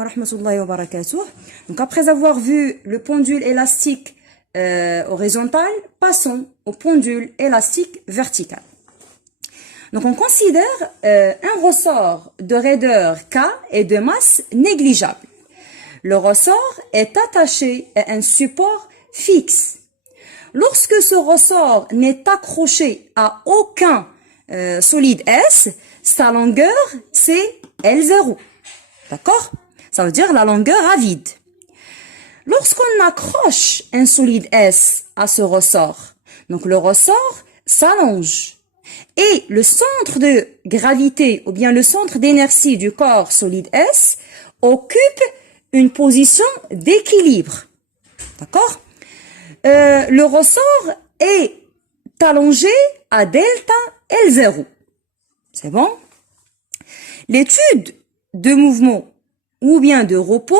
wa rahmatullahi wa barakatuh. Donc après avoir vu le pendule élastique horizontal, passons au pendule élastique vertical. Donc on considère un ressort de raideur K et de masse négligeable. Le ressort est attaché à un support fixe. Lorsque ce ressort n'est accroché à aucun solide S, sa longueur c'est L0. D'accord? Ça veut dire la longueur à vide. Lorsqu'on accroche un solide S à ce ressort, donc le ressort s'allonge et le centre de gravité ou bien le centre d'inertie du corps solide S occupe une position d'équilibre. D'accord? Le ressort est allongé à delta L0. C'est bon? L'étude de mouvement ou bien de repos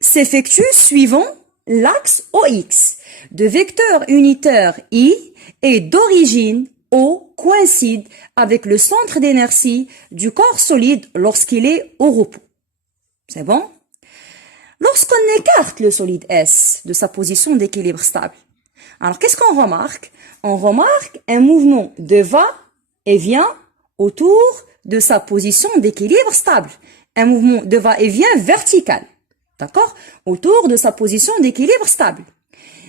s'effectue suivant l'axe OX de vecteur unitaire I et d'origine O coïncide avec le centre d'inertie du corps solide lorsqu'il est au repos. C'est bon? Lorsqu'on écarte le solide S de sa position d'équilibre stable, alors qu'est-ce qu'on remarque? On remarque un mouvement de va-et-vient autour de sa position d'équilibre stable. Un mouvement de va-et-vient vertical. D'accord? Autour de sa position d'équilibre stable.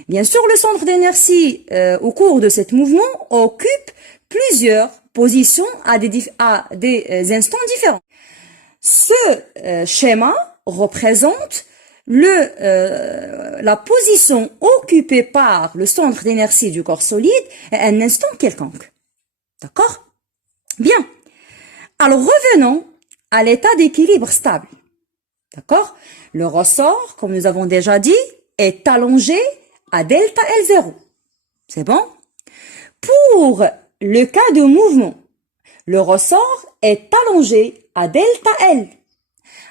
Bien sûr, le centre d'inertie au cours de ce mouvement occupe plusieurs positions à des instants différents. Ce schéma représente la position occupée par le centre d'inertie du corps solide à un instant quelconque. D'accord? Bien. Alors, revenons à l'état d'équilibre stable. D'accord? Le ressort, comme nous avons déjà dit, est allongé à delta L0. C'est bon? Pour le cas de mouvement, le ressort est allongé à delta L.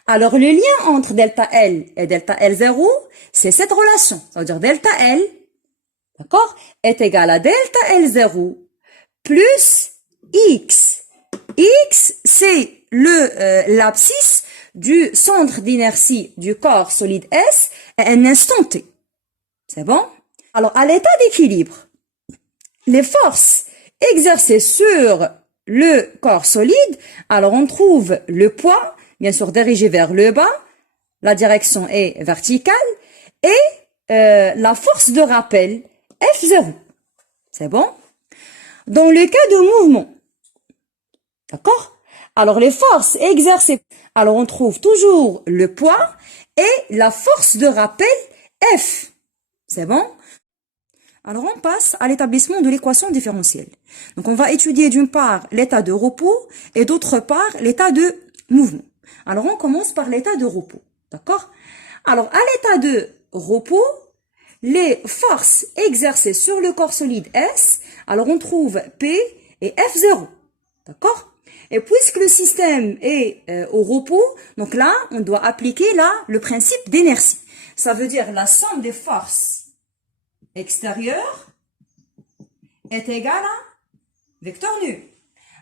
Alors, le lien entre delta L et delta L0, c'est cette relation. Ça veut dire delta L, d'accord, est égal à delta L0 plus X. X, c'est l'abscisse du centre d'inertie du corps solide S à un instant T. C'est bon? Alors, à l'état d'équilibre, les forces exercées sur le corps solide, alors on trouve le poids, bien sûr dirigé vers le bas, la direction est verticale, et la force de rappel F0. C'est bon? Dans le cas de mouvement, d'accord? Alors, les forces exercées, alors on trouve toujours le poids et la force de rappel F. C'est bon? Alors, on passe à l'établissement de l'équation différentielle. Donc, on va étudier d'une part l'état de repos et d'autre part l'état de mouvement. Alors, on commence par l'état de repos. D'accord? Alors, à l'état de repos, les forces exercées sur le corps solide S, alors on trouve P et F0. D'accord? Et puisque le système est au repos, donc là, on doit appliquer le principe d'inertie. Ça veut dire la somme des forces extérieures est égale à vecteur nul.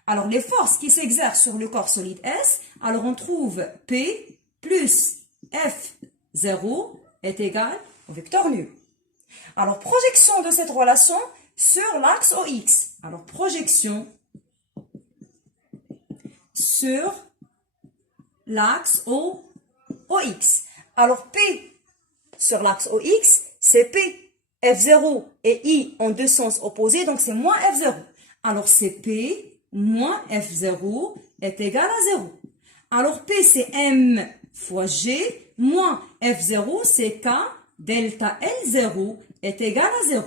Alors, les forces qui s'exercent sur le corps solide S, alors on trouve P plus F0 est égal au vecteur nul. Alors, projection de cette relation sur l'axe OX. Alors, projection sur l'axe OX. Alors, P sur l'axe OX, c'est P. F0 et I en deux sens opposés, donc c'est moins F0. Alors, c'est P moins F0 est égal à 0. Alors, P, c'est M fois G, moins F0, c'est K, delta L0 est égal à 0.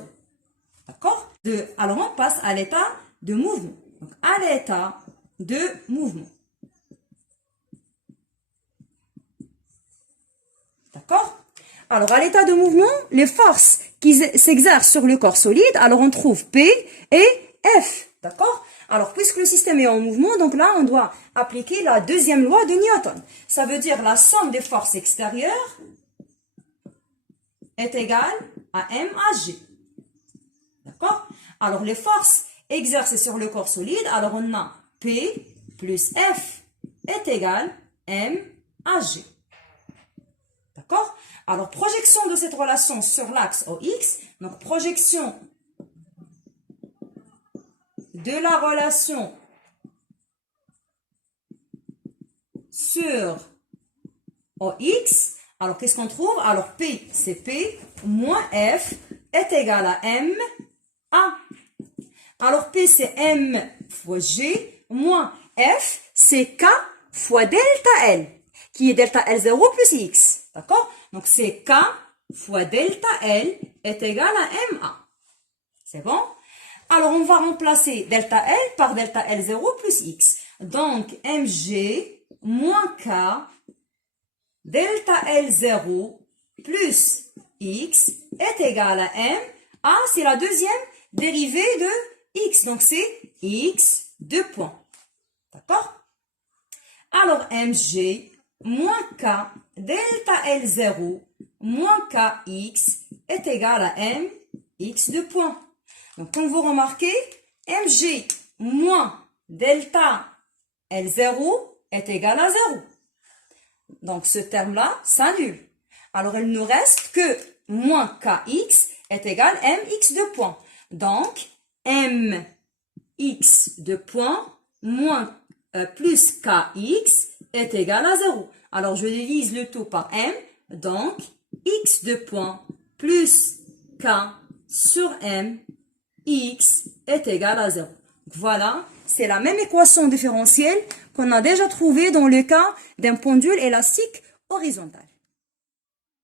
D'accord? Alors, on passe à l'état de mouvement. Donc, à l'état de mouvement. D'accord? Alors, à l'état de mouvement, les forces qui s'exercent sur le corps solide, alors on trouve P et F. D'accord? Alors, puisque le système est en mouvement, donc là, on doit appliquer la deuxième loi de Newton. Ça veut dire la somme des forces extérieures est égale à M à G. D'accord? Alors, les forces exercées sur le corps solide, alors on a P plus F est égal M à G. D'accord? Alors, projection de cette relation sur l'axe OX. Donc, projection de la relation sur OX. Alors, qu'est-ce qu'on trouve? Alors, P, c'est P, moins F est égal à M, A. Alors, P, c'est M fois G, moins F, c'est K fois delta L, qui est delta L0 plus X. D'accord? Donc, c'est K fois delta L est égal à MA. C'est bon? Alors, on va remplacer delta L par delta L0 plus X. Donc, MG moins K delta L0 plus X est égal à M. A, c'est la deuxième dérivée de X. Donc, c'est X, 2 points. D'accord? Alors, MG moins K delta L0 moins KX est égal à M, X, 2 points. Donc, comme vous remarquez, MG moins delta L0 est égal à 0. Donc, ce terme-là s'annule. Alors, il ne reste que moins KX est égal à MX 2 points. Donc, MX 2 points moins plus KX est égal à 0. Alors, je divise le tout par M. Donc, X 2 points plus K sur M, X est égal à 0. Voilà, c'est la même équation différentielle qu'on a déjà trouvée dans le cas d'un pendule élastique horizontal.